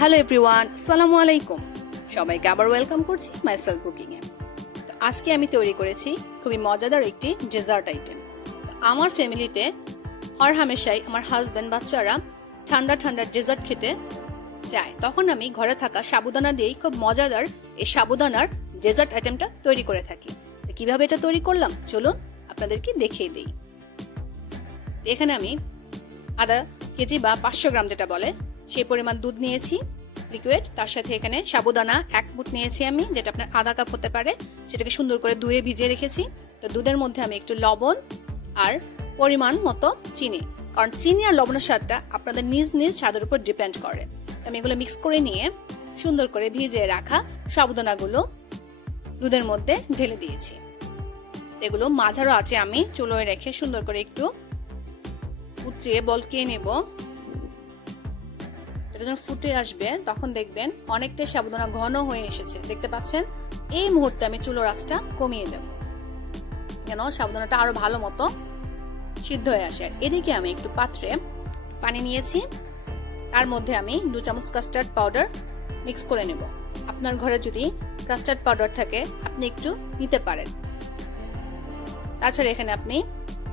Hello everyone, আসসালামু আলাইকুম। সবাইকে আবার ওয়েলকাম করছি মাইসেলফ কুকিং এ। তো আজকে আমি তৈরি করেছি খুবই মজাদার একটি ডেজার্ট আইটেম। আমার ফ্যামিলিতে হরহামেশাই আমার হাজবেন্ড বাচ্চারা ঠান্ডা ঠান্ডা ডেজার্ট খেতে চায়। তখন আমি ঘরে থাকা সাবুদানা দিয়েই খুব মজাদার এই সাবুদানার ডেজার্ট আইটেমটা তৈরি করে থাকি। তো কিভাবে এটা তৈরি করলাম চলুন আপনাদেরকে দেখিয়ে দিই। এখানে আমি আধা কেজি বা 500 গ্রাম যেটা বলে সেই পরিমাণ দুধ নিয়েছি লিকুইড। তার সাথে এখানে সাবুদানা 1 মুঠ নিয়েছি আমি, যেটা আপনার আধা কাপ হতে পারে। সেটাকে সুন্দর করে ধুয়ে ভিজিয়ে রেখেছি। তো দুধের মধ্যে আমি একটু লবণ আর পরিমাণ মতো চিনি, কারণ চিনি আর লবণের স্বাদটা আপনাদের নিজ নিজ স্বাদের উপর ডিপেন্ড করে। আমি এগুলো মিক্স করে নিয়ে সুন্দর করে ভিজিয়ে রাখা সাবুদানাগুলো দুধের মধ্যে ঢেলে দিয়েছি। এগুলো মাঝারও আছে, আমি চুলোয় রেখে সুন্দর করে একটু উঠিয়ে বলকিয়ে নেব। এটা যখন ফুটে আসবে তখন দেখবেন অনেকটাই সাবুদানা ঘন হয়ে এসেছে, দেখতে পাচ্ছেন। এই মুহূর্তে আমি চুলোর আঁচটা কমিয়ে দেব যেন সাবুদানাটা আরো ভালো মতো সিদ্ধ হয়ে আসে। এদিকে আমি একটু পাত্রে পানি নিয়েছি, তার মধ্যে আমি 2 চামচ কাস্টার্ড পাউডার মিক্স করে নেব। আপনার ঘরে যদি কাস্টার্ড পাউডার থাকে আপনি একটু নিতে পারেন। তাছাড়া এখানে আপনি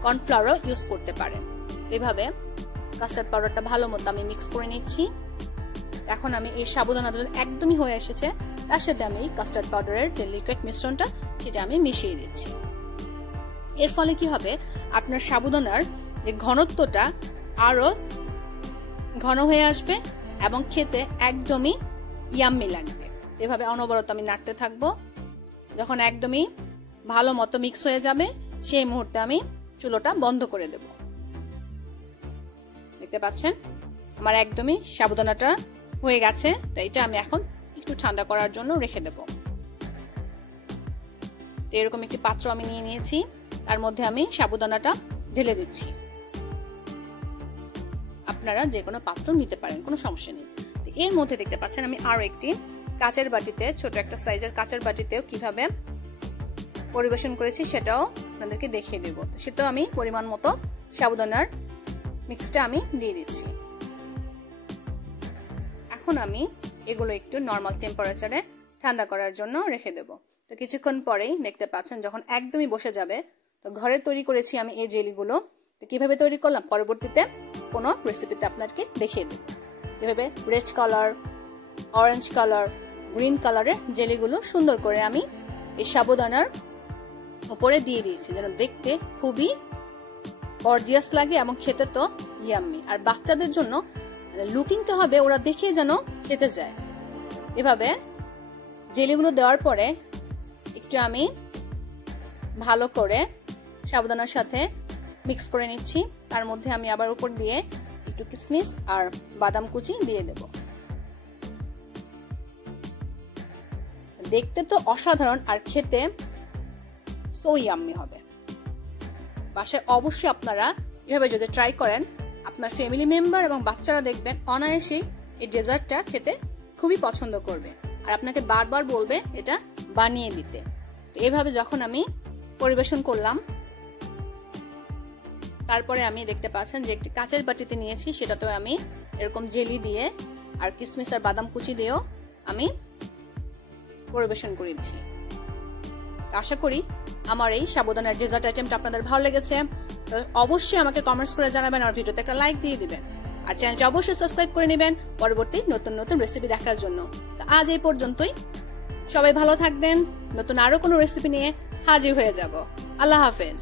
কর্নফ্লাওয়ারও ইউজ করতে পারেন। এভাবে কাস্টার্ড পাউডারটা ভালো মতো আমি মিক্স করে নিচ্ছি। এখন আমি এই সাবুদানাটা একদমই হয়ে এসেছে, তার সাথে আমি কাস্টার্ড পাউডারের যে লিকুইড মিশ্রণটা সেটা আমি মিশিয়ে দিচ্ছি। এর ফলে কি হবে, আপনার সাবুদানার যে ঘনত্বটা আরো ঘন হয়ে আসবে এবং খেতে একদমই ইয়াম্মি লাগবে। এভাবে অনবরত আমি নাড়তে থাকবো। যখন একদমই ভালো মতো মিক্স হয়ে যাবে সেই মুহূর্তে আমি চুলোটা বন্ধ করে দেব। দেখতে পাচ্ছেন আমার একদমই সাবুদানাটা হয়ে গেছে। তো এটা আমি এখন একটু ঠান্ডা করার জন্য রেখে দেব। তো এরকম একটি পাত্র আমি নিয়ে নিয়েছি, তার মধ্যে আমি সাবুদানাটা ঢেলে দিচ্ছি। আপনারা যে কোনো পাত্র নিতে পারেন, কোনো সমস্যা নেই। তো এর মধ্যে দেখতে পাচ্ছেন আমি আরো একটি কাচের বাটিতে, ছোট একটা সাইজের কাচের বাটিতেও কিভাবে পরিবেশন করেছি সেটাও আপনাদেরকে দেখিয়ে দেব। সেটাও আমি পরিমাণ মতো সাবুদানার মিক্সটা আমি দিয়ে দিচ্ছি। এখন আমি এগুলো একটু নর্মাল টেম্পারেচারে ঠান্ডা করার জন্য রেখে দেব। তো কিছুক্ষণ পরেই দেখতে পাচ্ছেন যখন একদমই বসে যাবে, তো ঘরে তৈরি করেছি আমি এই জেলিগুলো। তো কিভাবে তৈরি করলাম পরবর্তীতে কোনো রেসিপিতে আপনাকে দেখিয়ে দেব। এভাবে red colour, orange colour, green কালারের জেলিগুলো সুন্দর করে আমি এই সাবুদানার উপরে দিয়ে দিয়েছি, যেন দেখতে খুবই গর্জিয়াস লাগে এবং খেতে তো ইয়াম্মি। আর বাচ্চাদের জন্য লুকিংটা হবে ওরা দেখে যেন খেতে যায়। এভাবে জেলিগুলো দেওয়ার পরে একটু আমি ভালো করে সাবুদানার সাথে মিক্স করে নিচ্ছি। তার মধ্যে আমি আবার উপর দিয়ে একটু কিশমিশ আর বাদাম কুচি দিয়ে দেব। দেখতে তো অসাধারণ আর খেতে সো ইয়াম্মি হবে। বাসায় অবশ্যই আপনারা এভাবে যদি ট্রাই করেন, আপনার ফ্যামিলি মেম্বার এবং বাচ্চারা দেখবেন অনায়াসেই এই ডেজার্টটা খেতে খুবই পছন্দ করবে আর আপনাকে বারবার বলবে এটা বানিয়ে দিতে। তো এভাবে যখন আমি পরিবেশন করলাম, তারপরে আমি দেখতে পাচ্ছেন যে একটি কাচের বাটিতে নিয়েছি, সেটাতেও আমি এরকম জেলি দিয়ে আর কিশমিশ আর বাদাম কুচি দিয়েও আমি পরিবেশন করে দিচ্ছি। আশা করি আমার এই সাবুদানার ডেজার্ট আইটেমটা আপনাদের ভালো লেগেছে। তো অবশ্যই আমাকে কমেন্টস করে জানাবেন আর ভিডিওতে একটা লাইক দিয়ে দিবেন আর চ্যানেলটা অবশ্যই সাবস্ক্রাইব করে নেবেন পরবর্তী নতুন নতুন রেসিপি দেখার জন্য। তো আজ এই পর্যন্তই, সবাই ভালো থাকবেন। নতুন আরো কোনো রেসিপি নিয়ে হাজির হয়ে যাব। আল্লাহ হাফেজ।